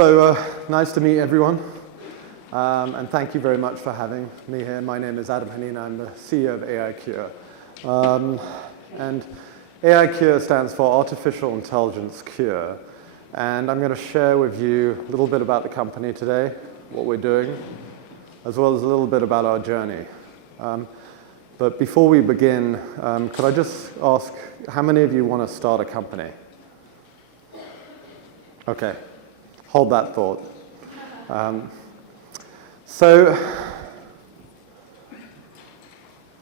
Nice to meet everyone, and thank you very much for having me here. My name is Adam Hanina. I'm the CEO of AiCure. And AiCure stands for Artificial Intelligence Cure. And I'm going to share with you a little bit about the company today, what we're doing, as well as a little bit about our journey. But before we begin, could I just ask, how many of you want to start a company? Okay. Hold that thought. So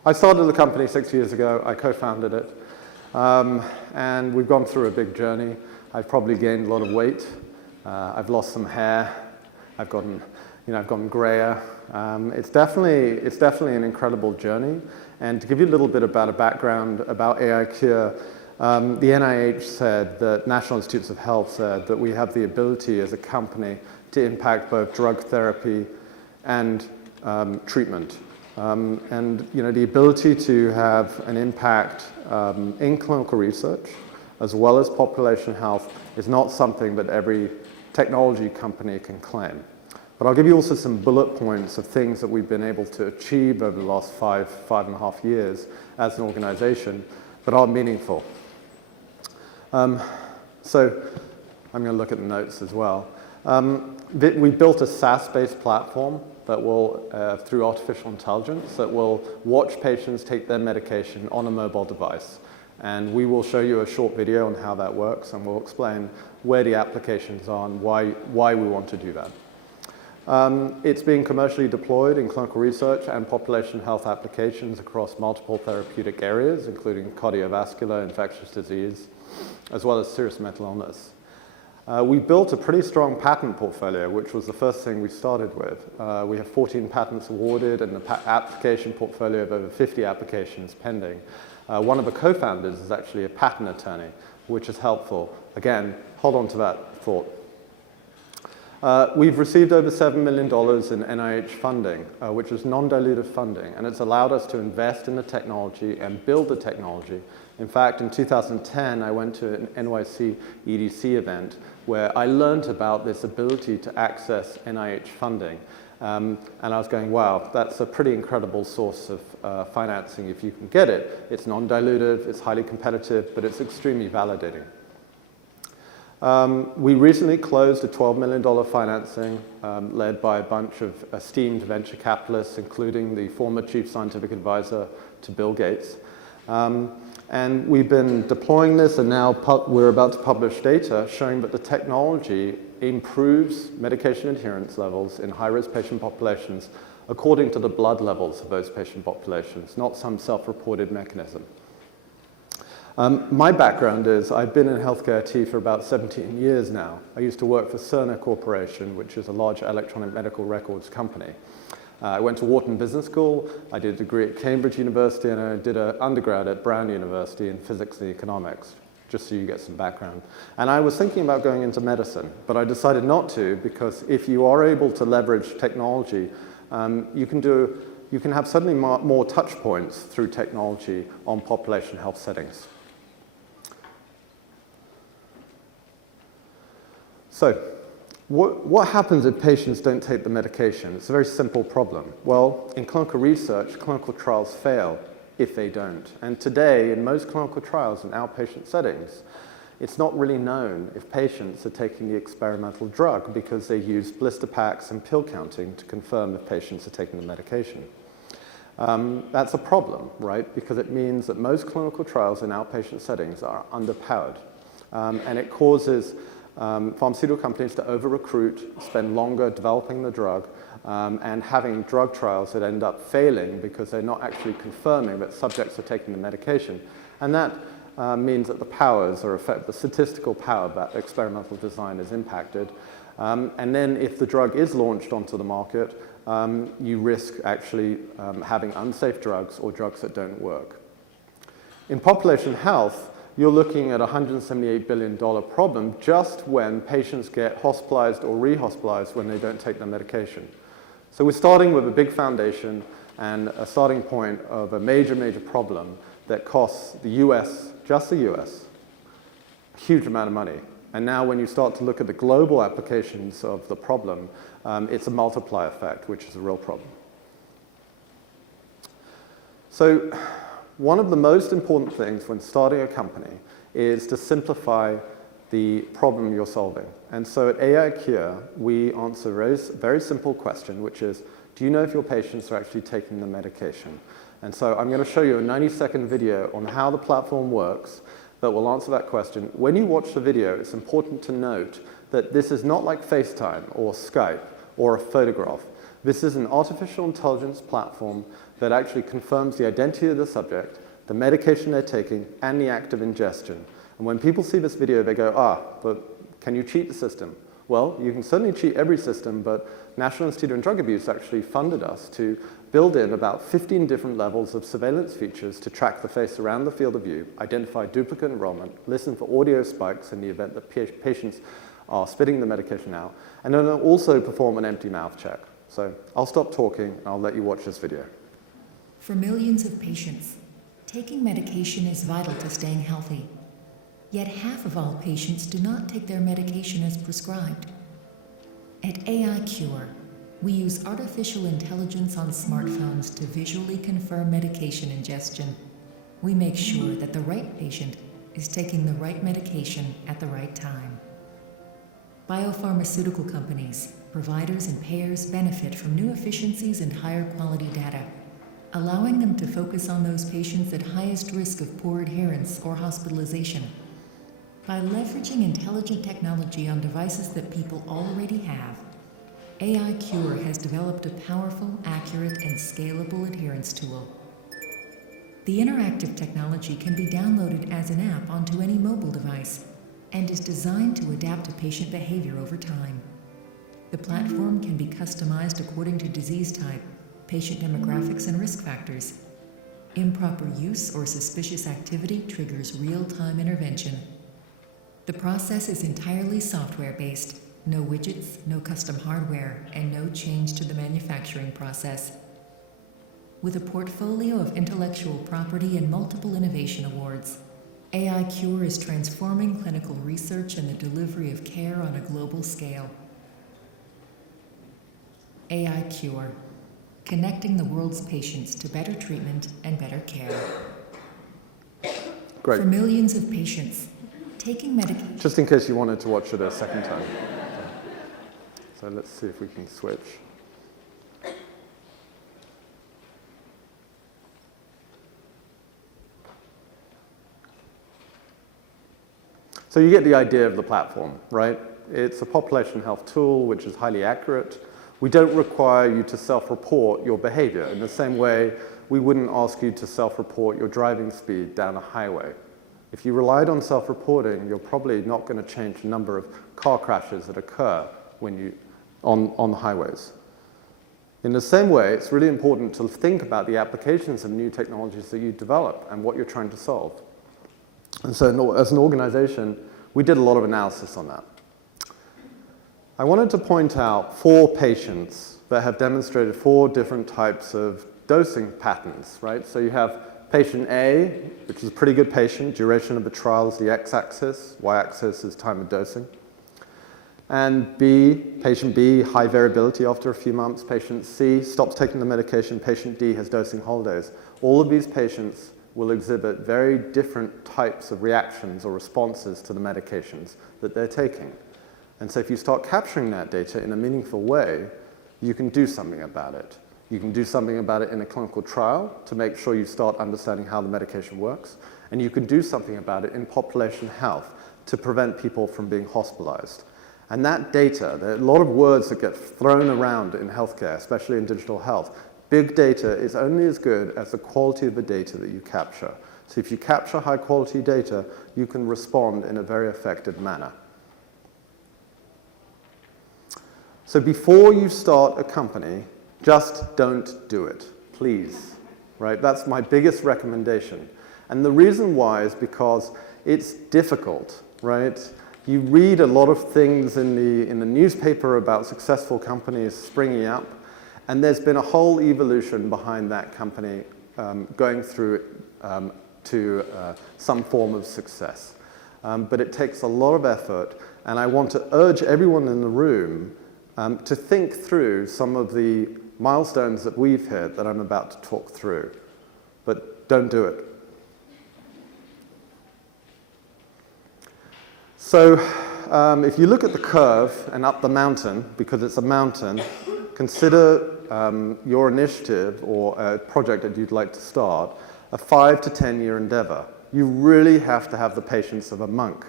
I started the company 6 years ago. I co-founded it. And we've gone through a big journey. I've probably gained a lot of weight. I've lost some hair. I've gotten grayer. It's definitely an incredible journey. And to give you a little bit about a background about AiCure, the NIH said that National Institutes of Health said that we have the ability as a company to impact both drug therapy and treatment. And the ability to have an impact in clinical research as well as population health is not something that every technology company can claim. But I'll give you also some bullet points of things that we've been able to achieve over the last five and a half years as an organization that are meaningful. So I'm going to look at the notes as well. We built a SaaS-based platform that will, through artificial intelligence, that will watch patients take their medication on a mobile device. And we will show you a short video on how that works, and we'll explain where the applications are and why we want to do that. It's being commercially deployed in clinical research and population health applications across multiple therapeutic areas, including cardiovascular, infectious disease, as well as serious mental illness. We built a pretty strong patent portfolio, which was the first thing we started with. We have 14 patents awarded and an application portfolio of over 50 applications pending. One of the co-founders is actually a patent attorney, which is helpful. Again, hold on to that thought. We've received over $7 million in NIH funding, which is non-dilutive funding, and it's allowed us to invest in the technology and build the technology. In fact, in 2010, I went to an NYC EDC event where I learned about this ability to access NIH funding. And I was going, wow, that's a pretty incredible source of financing if you can get it. It's non-dilutive, it's highly competitive, but it's extremely validating. We recently closed a $12 million financing led by a bunch of esteemed venture capitalists, including the former chief scientific advisor to Bill Gates. And we've been deploying this, and now we're about to publish data showing that the technology improves medication adherence levels in high-risk patient populations according to the blood levels of those patient populations, not some self-reported mechanism. My background is I've been in healthcare IT for about 17 years now. I used to work for Cerner Corporation, which is a large electronic medical records company. I went to Wharton Business School, I did a degree at Cambridge University, and I did an undergrad at Brown University in physics and economics, just so you get some background. And I was thinking about going into medicine, but I decided not to, because if you are able to leverage technology, you can have suddenly more touch points through technology on population health settings. So, what happens if patients don't take the medication? It's a very simple problem. Well, in clinical research, clinical trials fail if they don't. And today, in most clinical trials in outpatient settings, it's not really known if patients are taking the experimental drug because they use blister packs and pill counting to confirm if patients are taking the medication. That's a problem, right? Because it means that most clinical trials in outpatient settings are underpowered. And it causes pharmaceutical companies to over-recruit, spend longer developing the drug, and having drug trials that end up failing because they're not actually confirming that subjects are taking the medication. And that means that the powers, or the statistical power of that experimental design is impacted. And then if the drug is launched onto the market, you risk actually having unsafe drugs or drugs that don't work. In population health, you're looking at a $178 billion problem just when patients get hospitalized or re-hospitalized when they don't take their medication. So we're starting with a big foundation and a starting point of a major, major problem that costs the US, just the US, a huge amount of money. And now when you start to look at the global applications of the problem, it's a multiplier effect, which is a real problem. So one of the most important things when starting a company is to simplify the problem you're solving. And so at AiCure, we answer a very simple question, which is, do you know if your patients are actually taking the medication? And so I'm going to show you a 90-second video on how the platform works that will answer that question. When you watch the video, it's important to note that this is not like FaceTime or Skype or a photograph. This is an artificial intelligence platform that actually confirms the identity of the subject, the medication they're taking, and the act of ingestion. And when people see this video, they go, but can you cheat the system? Well, you can certainly cheat every system, but National Institute on Drug Abuse actually funded us to build in about 15 different levels of surveillance features to track the face around the field of view, identify duplicate enrollment, listen for audio spikes in the event that patients are spitting the medication out, and then also perform an empty mouth check. So I'll stop talking and I'll let you watch this video. For millions of patients, taking medication is vital to staying healthy. Yet half of all patients do not take their medication as prescribed. At AiCure, we use artificial intelligence on smartphones to visually confirm medication ingestion. We make sure that the right patient is taking the right medication at the right time. Biopharmaceutical companies, providers, and payers benefit from new efficiencies and higher quality data, allowing them to focus on those patients at highest risk of poor adherence or hospitalization. By leveraging intelligent technology on devices that people already have, AiCure has developed a powerful, accurate, and scalable adherence tool. The interactive technology can be downloaded as an app onto any mobile device and is designed to adapt to patient behavior over time. The platform can be customized according to disease type, patient demographics, and risk factors. Improper use or suspicious activity triggers real-time intervention. The process is entirely software-based, no widgets, no custom hardware, and no change to the manufacturing process. With a portfolio of intellectual property and multiple innovation awards, AiCure is transforming clinical research and the delivery of care on a global scale. AiCure, connecting the world's patients to better treatment and better care. Great. For millions of patients, taking medication... Just in case you wanted to watch it a second time. So let's see if we can switch. So you get the idea of the platform, right? It's a population health tool which is highly accurate. We don't require you to self-report your behavior in the same way we wouldn't ask you to self-report your driving speed down a highway. If you relied on self-reporting, you're probably not going to change the number of car crashes that occur when you, on the highways. In the same way, it's really important to think about the applications of new technologies that you develop and what you're trying to solve. And so as an organization, we did a lot of analysis on that. I wanted to point out 4 patients that have demonstrated 4 different types of dosing patterns, right? So you have patient A, which is a pretty good patient. Duration of the trial is the x-axis. Y-axis is time of dosing. And B, patient B, high variability after a few months. Patient C stops taking the medication. Patient D has dosing holidays. All of these patients will exhibit very different types of reactions or responses to the medications that they're taking. And so if you start capturing that data in a meaningful way, you can do something about it. You can do something about it in a clinical trial to make sure you start understanding how the medication works. And you can do something about it in population health to prevent people from being hospitalized. And that data, there are a lot of words that get thrown around in healthcare, especially in digital health. Big data is only as good as the quality of the data that you capture. So if you capture high quality data, you can respond in a very effective manner. So before you start a company, just don't do it, please, right? That's my biggest recommendation. And the reason why is because it's difficult, right? You read a lot of things in the newspaper about successful companies springing up, and there's been a whole evolution behind that company going through to some form of success. but it takes a lot of effort, and I want to urge everyone in the room to think through some of the milestones that we've hit that I'm about to talk through, but don't do it. So if you look at the curve and up the mountain, because it's a mountain, consider your initiative or a project that you'd like to start a 5 to 10 year endeavor. You really have to have the patience of a monk,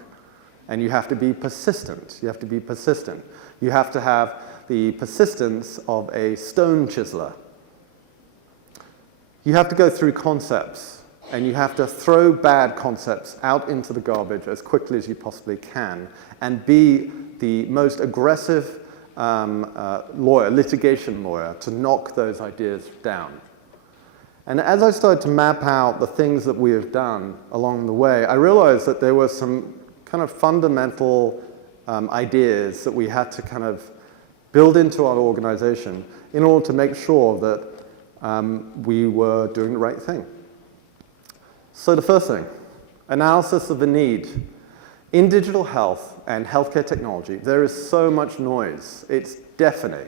and you have to be persistent. You have to be persistent. You have to have the persistence of a stone chiseler. You have to go through concepts, and you have to throw bad concepts out into the garbage as quickly as you possibly can, and be the most aggressive litigation lawyer, to knock those ideas down. And as I started to map out the things that we have done along the way, I realized that there were some kind of fundamental ideas that we had to kind of build into our organization in order to make sure that we were doing the right thing. So the first thing, analysis of the need. In digital health and healthcare technology, there is so much noise. It's deafening.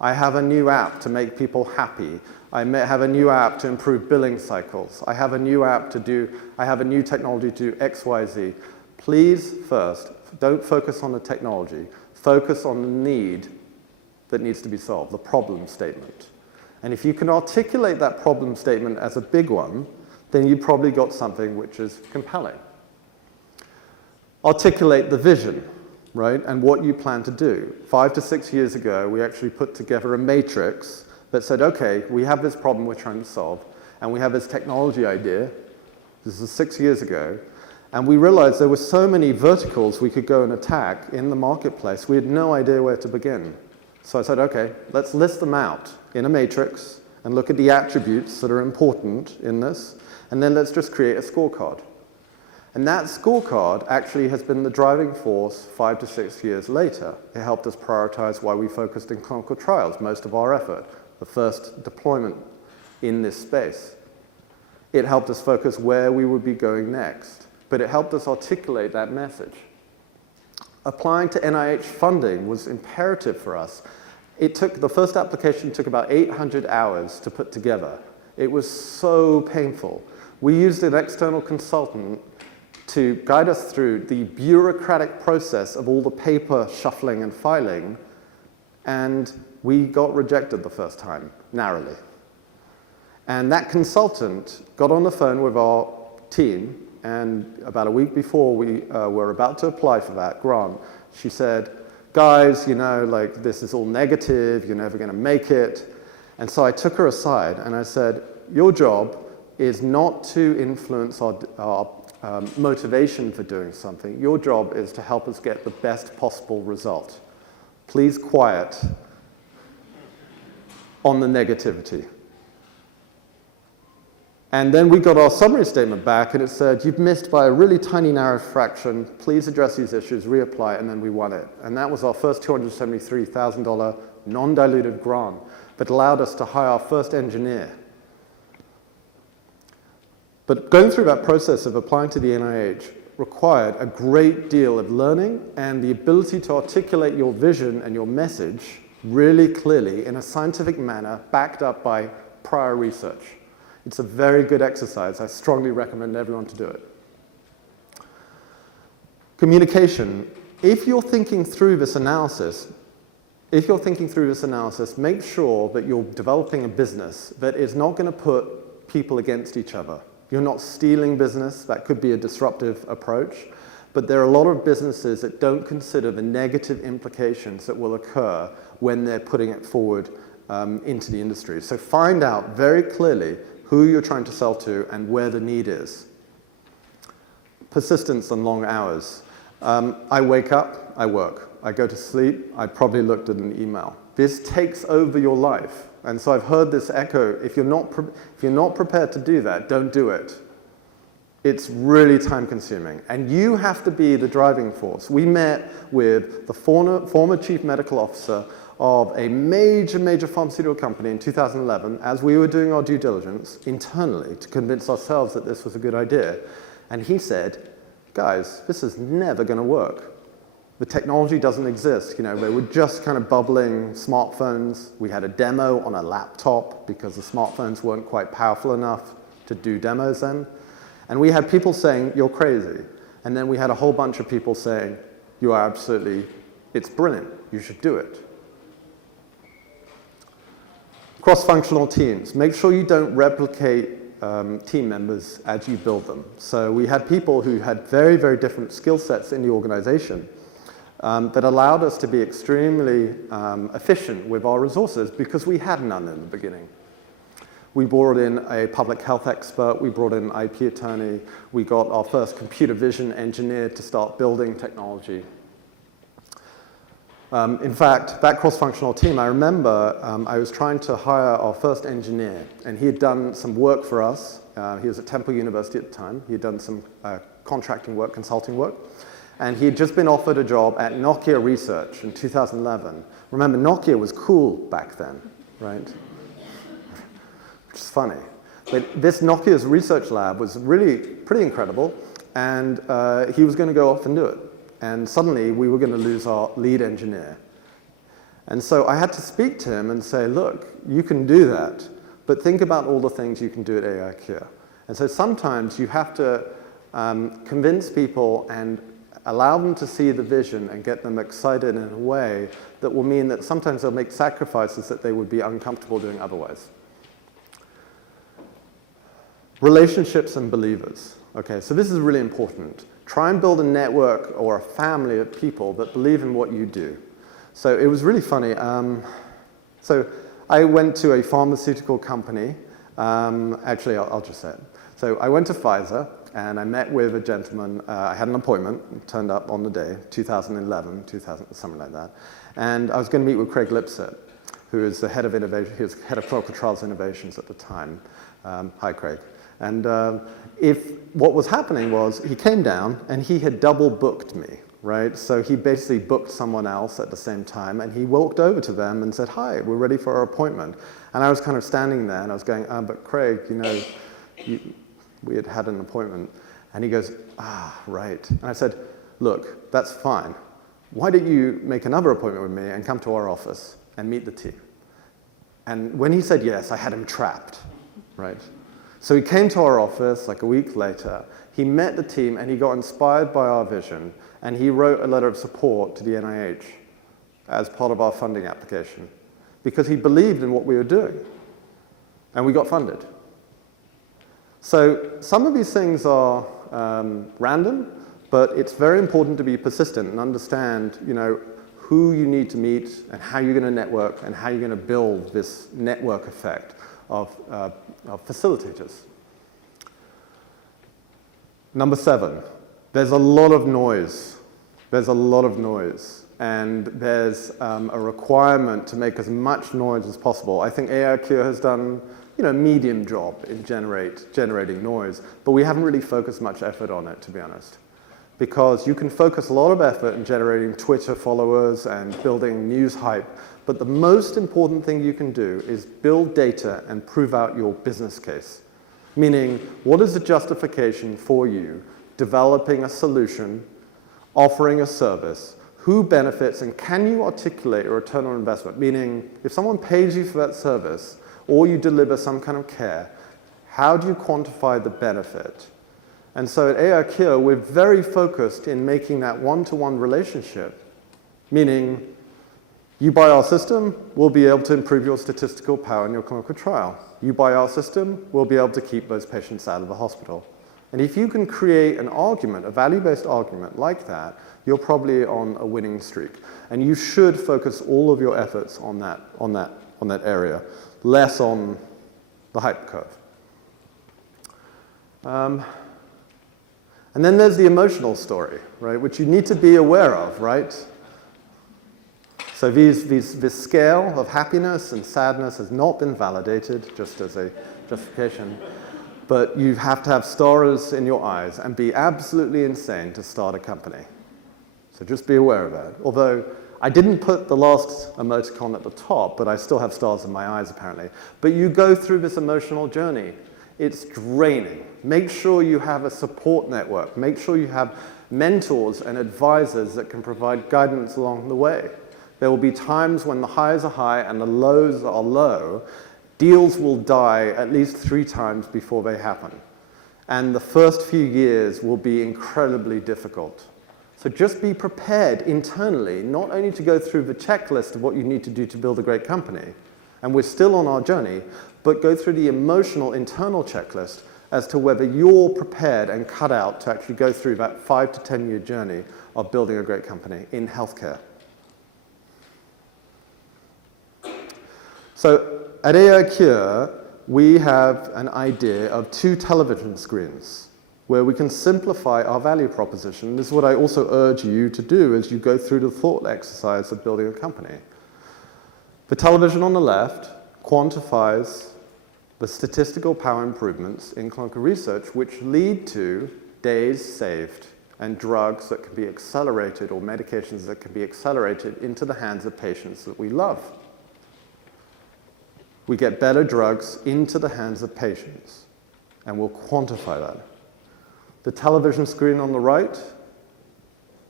I have a new app to make people happy. I may have a new app to improve billing cycles. I have a new technology to do X, Y, Z. Please, first, don't focus on the technology. Focus on the need that needs to be solved, the problem statement. And if you can articulate that problem statement as a big one, then you've probably got something which is compelling. Articulate the vision, right, and what you plan to do. 5 to 6 years ago, we actually put together a matrix that said, okay, we have this problem we're trying to solve, and we have this technology idea. This is 6 years ago. And we realized there were so many verticals we could go and attack in the marketplace, we had no idea where to begin. So I said, okay, let's list them out in a matrix and look at the attributes that are important in this, and then let's just create a scorecard. And that scorecard actually has been the driving force 5 to 6 years later. It helped us prioritize why we focused in clinical trials, most of our effort, the first deployment in this space. It helped us focus where we would be going next, but it helped us articulate that message. Applying to NIH funding was imperative for us. The first application took about 800 hours to put together. It was so painful. We used an external consultant to guide us through the bureaucratic process of all the paper shuffling and filing, and we got rejected the first time, narrowly. And that consultant got on the phone with our team, and about a week before we were about to apply for that grant, she said, guys, like this is all negative, you're never gonna make it. And so I took her aside and I said, your job is not to influence our motivation for doing something. Your job is to help us get the best possible result. Please quiet on the negativity. And then we got our summary statement back, and it said, you've missed by a really tiny, narrow fraction. Please address these issues, reapply, and then we won it. And that was our first $273,000 non-dilutive grant that allowed us to hire our first engineer. But going through that process of applying to the NIH required a great deal of learning and the ability to articulate your vision and your message really clearly in a scientific manner backed up by prior research. It's a very good exercise. I strongly recommend everyone to do it. Communication. If you're thinking through this analysis, make sure that you're developing a business that is not going to put people against each other. You're not stealing business. That could be a disruptive approach. But there are a lot of businesses that don't consider the negative implications that will occur when they're putting it forward into the industry. So find out very clearly who you're trying to sell to and where the need is. Persistence and long hours. I wake up, I work. I go to sleep, I probably looked at an email. This takes over your life. And so I've heard this echo, if you're not prepared to do that, don't do it. It's really time consuming. And you have to be the driving force. We met with the former chief medical officer of a major pharmaceutical company in 2011 as we were doing our due diligence internally to convince ourselves that this was a good idea. And he said, guys, this is never going to work. The technology doesn't exist. They were just kind of bubbling smartphones. We had a demo on a laptop because the smartphones weren't quite powerful enough to do demos then. And we had people saying, you're crazy. And then we had a whole bunch of people saying, you are absolutely, it's brilliant, you should do it. Cross-functional teams. Make sure you don't replicate team members as you build them. So we had people who had very, very different skill sets in the organization that allowed us to be extremely efficient with our resources because we had none in the beginning. We brought in a public health expert, we brought in an IP attorney, we got our first computer vision engineer to start building technology. In fact, that cross-functional team, I remember I was trying to hire our first engineer, and he had done some work for us. He was at Temple University at the time. He had done some contracting work, consulting work, and he had just been offered a job at Nokia Research in 2011. Remember, Nokia was cool back then, right? Which is funny. But this Nokia's research lab was really pretty incredible, and he was going to go off and do it. And suddenly, we were going to lose our lead engineer. And so I had to speak to him and say, look, you can do that, but think about all the things you can do at AiCure. And so sometimes you have to convince people and allow them to see the vision and get them excited in a way that will mean that sometimes they'll make sacrifices that they would be uncomfortable doing otherwise. Relationships and believers. Okay, so this is really important. Try and build a network or a family of people that believe in what you do. So it was really funny. So I went to a pharmaceutical company. Actually, I'll just say it. So I went to Pfizer, and I met with a gentleman. I had an appointment, turned up on the day, 2011, something like that. And I was going to meet with Craig Lipset, who is the head of innovation. He was head of clinical trials innovations at the time. Hi, Craig. And what was happening was he came down and he had double booked me, right? So he basically booked someone else at the same time, and he walked over to them and said, hi, we're ready for our appointment. And I was kind of standing there and I was going, but Craig, we had had an appointment. And he goes, right. And I said, look, that's fine. Why don't you make another appointment with me and come to our office and meet the team? And when he said yes, I had him trapped, right? So he came to our office like a week later, he met the team, and he got inspired by our vision, and he wrote a letter of support to the NIH as part of our funding application because he believed in what we were doing, and we got funded. So some of these things are random, but it's very important to be persistent and understand, who you need to meet and how you're going to network and how you're going to build this network effect of facilitators. Number 7, there's a lot of noise. There's a lot of noise. And there's a requirement to make as much noise as possible. I think AiCure has done a medium job in generating noise, but we haven't really focused much effort on it, to be honest. Because you can focus a lot of effort in generating Twitter followers and building news hype, but the most important thing you can do is build data and prove out your business case. Meaning, what is the justification for you developing a solution, offering a service, who benefits, and can you articulate a return on investment? Meaning, if someone pays you for that service, or you deliver some kind of care, how do you quantify the benefit? And so at AiCure, we're very focused in making that one-to-one relationship, meaning you buy our system, we'll be able to improve your statistical power in your clinical trial. You buy our system, we'll be able to keep those patients out of the hospital. And if you can create an argument, a value-based argument like that, you're probably on a winning streak. And you should focus all of your efforts on that area, less on the hype curve. And then there's the emotional story, right, which you need to be aware of, right? So this scale of happiness and sadness has not been validated, just as a justification. But you have to have stars in your eyes and be absolutely insane to start a company. So just be aware of that. Although I didn't put the last emoticon at the top, but I still have stars in my eyes, apparently. But you go through this emotional journey. It's draining. Make sure you have a support network. Make sure you have mentors and advisors that can provide guidance along the way. There will be times when the highs are high and the lows are low. Deals will die at least 3 times before they happen. And the first few years will be incredibly difficult. So just be prepared internally, not only to go through the checklist of what you need to do to build a great company, and we're still on our journey, but go through the emotional internal checklist as to whether you're prepared and cut out to actually go through that 5 to 10 year journey of building a great company in healthcare. So at AiCure, we have an idea of 2 television screens where we can simplify our value proposition. This is what I also urge you to do as you go through the thought exercise of building a company. The television on the left quantifies the statistical power improvements in clinical research which lead to days saved and drugs that can be accelerated or medications that can be accelerated into the hands of patients that we love. We get better drugs into the hands of patients, and we'll quantify that. The television screen on the right,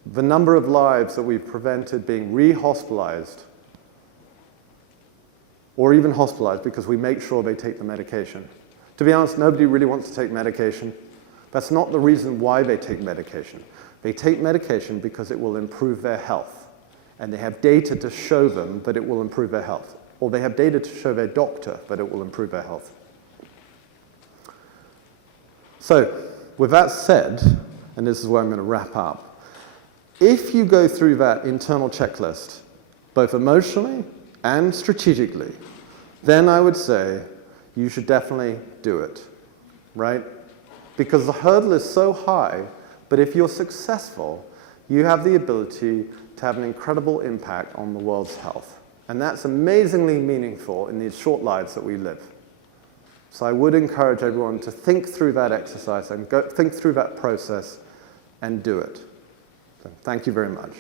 the number of lives that we've prevented being re-hospitalized or even hospitalized because we make sure they take the medication. To be honest, nobody really wants to take medication. That's not the reason why they take medication. They take medication because it will improve their health, and they have data to show them that it will improve their health, or they have data to show their doctor that it will improve their health. So, with that said, and this is where I'm going to wrap up, if you go through that internal checklist, both emotionally and strategically, then I would say you should definitely do it, right? Because the hurdle is so high, but if you're successful, you have the ability to have an incredible impact on the world's health. And that's amazingly meaningful in these short lives that we live. So I would encourage everyone to think through that exercise and think through that process and do it. So thank you very much.